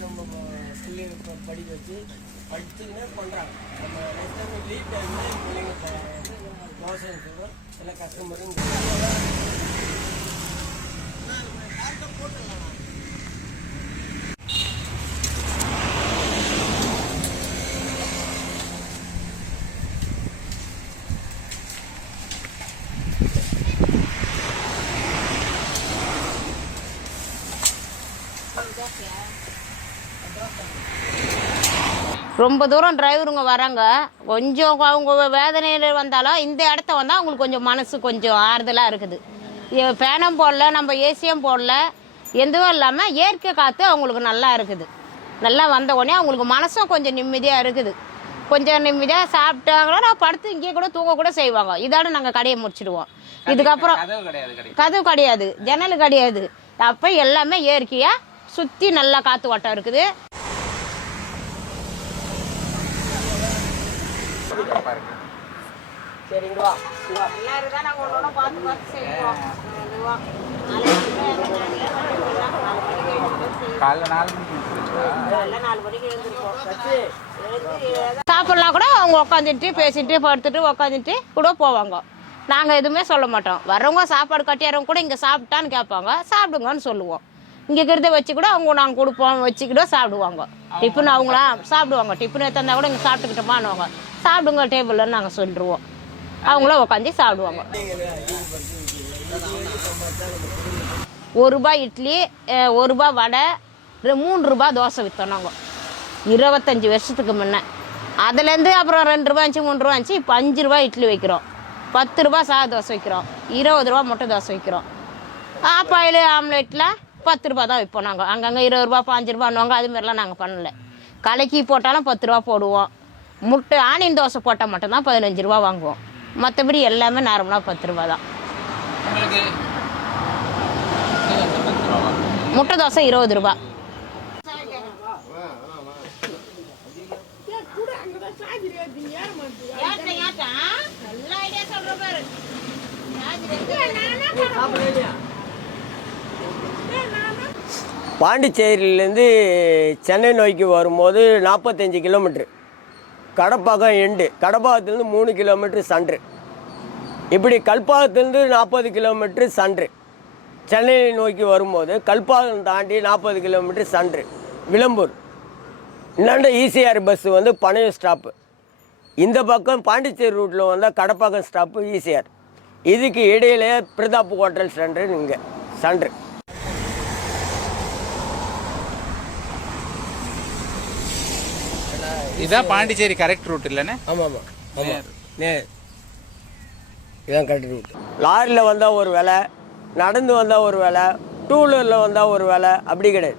நம்ம பிள்ளைங்க படிக்க வச்சு படிச்சுக்கினே பண்ணுறாங்க நம்ம நெக்ஸ்ட் டைம் லீவ் டைமில் பிள்ளைங்க தோசை சொல்கிறோம் எல்லாம் கஸ்டமரும் ரொம்ப தூரம் டிரைவருங்க வராங்க. கொஞ்சம் அவங்க வேதனையில் வந்தாலும் இந்த இடத்த வந்தால் அவங்களுக்கு கொஞ்சம் மனசு கொஞ்சம் ஆறுதலாக இருக்குது. ஃபேனும் போடல நம்ம ஏசியும் போடல. எதுவும் இல்லாமல் இயற்கை காற்று அவங்களுக்கு நல்லா இருக்குது. நல்லா வந்த உடனே அவங்களுக்கு மனசும் கொஞ்சம் நிம்மதியாக இருக்குது. கொஞ்சம் நிம்மதியாக சாப்பிட்டாங்களோ நான் படுத்து இங்கேயே கூட தூங்க கூட செய்வாங்க. இதோட நாங்கள் கடையை முடிச்சிடுவோம். இதுக்கப்புறம் கதவு கிடையாது ஜன்னல் கிடையாது. அப்போ எல்லாமே இயற்கையாக சுற்றி நல்லா காற்று வட்டம் இருக்குது. பாருங்க சரிங்க வா வா. எல்லாரும் தான் நாங்கள் ஒன்றோட பார்த்து பார்த்து செய்வோம். காலைல நாலு மணிக்கு முடிச்சிருக்கா? சாப்பிடலாம் கூட அவங்க உட்காந்துட்டு பேசிட்டு படுத்துட்டு உட்காந்துட்டு கூட போவாங்க. நாங்கள் எதுவுமே சொல்ல மாட்டோம். வரவங்க சாப்பாடு கட்டியாரவங்க கூட இங்கே சாப்பிட்டான்னு கேட்பாங்க. சாப்பிடுங்கன்னு சொல்லுவோம். இங்கே இருக்கிறத வச்சு கூட அவங்க நாங்கள் கொடுப்போம் வச்சுக்கிட்ட சாப்பிடுவாங்க. டிஃபன் அவங்களா சாப்பிடுவாங்க. டிஃபன் எடுத்தா கூட இங்கே சாப்பிட்டுக்கிட்டோமான்னுவாங்க. சாப்பிடுங்க டேபிளில் நாங்கள் சொல்லிடுவோம் அவங்களும் உட்காந்து சாப்பிடுவாங்க. ஒரு ரூபாய் இட்லி ஒரு ரூபாய் வடை மூணு ரூபாய் தோசை விற்றோம் நாங்கள் இருபத்தஞ்சி வருஷத்துக்கு முன்ன. அதுலேருந்து அப்புறம் ரெண்டு ரூபா இருந்துச்சு மூணு ரூபா இருந்துச்சு இப்போ அஞ்சு ரூபாய் இட்லி வைக்கிறோம். பத்து ரூபாய் சாத தோசை வைக்கிறோம். இருபது ரூபா முட்டை தோசை வைக்கிறோம். ஆப்பாயில் ஆம்லெட்டில் பத்து ரூபா தான் வைப்போம் நாங்கள் அங்கங்கே இருபது ரூபா பாஞ்சு ரூபான்னுவாங்க. அது மாதிரிலாம் நாங்கள் பண்ணல. கலக்கி போட்டாலும் பத்து ரூபா போடுவோம். முட்டை ஆனியன் தோசை போட்டால் மட்டும்தான் பதினஞ்சு ரூபா வாங்குவோம். மற்றபடி எல்லாமே நார்மலாக பத்து ரூபா தான். இது வந்து பத்து ரூபா. முட்டை தோசை இருபது ரூபா பாண்டிச்சேரியிலேருந்து சென்னை நோக்கி வரும்போது நாற்பத்தஞ்சு கிலோமீட்ரு கடப்பாக்கம் எண்டு கடப்பாக்கத்துலேருந்து மூணு கிலோமீட்ரு சன்று. இப்படி கல்பாக்கத்துலேருந்து நாற்பது கிலோமீட்ரு சன்று. சென்னை நோக்கி வரும்போது கல்பாக்கம் தாண்டி நாற்பது கிலோமீட்ரு சன்று. விளம்பூர். இந்தாண்ட ஈசிஆர் பஸ்ஸு வந்து பனையம் ஸ்டாப்பு இந்த பக்கம் பாண்டிச்சேரி ரூட்டில் வந்தால் கடப்பாக்கம் ஸ்டாப்பு ஈசிஆர். இதுக்கு இடையிலே பிரதாப் ஹோட்டல் சென்று இங்கே சன்று. இதான் பாண்டிச்சேரி கரெக்ட் ரூட் இல்லைண்ணே ஆமாம் ஆமாம் ஆமாம் நேர் இதான் கரெக்ட் ரூட் லாரியில் வந்தால் ஒரு விலை நடந்து வந்தால் ஒரு விலை டூ வீலரில் வந்தால் ஒரு விலை அப்படி கிடையாது.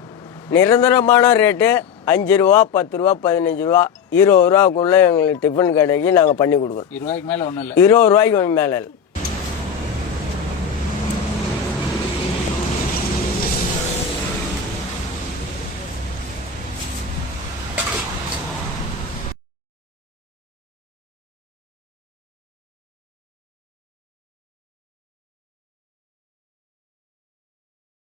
நிரந்தரமான ரேட்டு அஞ்சு ரூபா பத்து ரூபா பதினஞ்சு ரூபா இருபது ரூபாக்குள்ளே எங்களுக்கு டிஃபன் கடைக்கு நாங்கள் பண்ணி கொடுக்குறோம். இருபதுக்கு மேல ஒண்ணும் இல்ல. இருபது ரூபாய்க்கு மேலே இல்லை.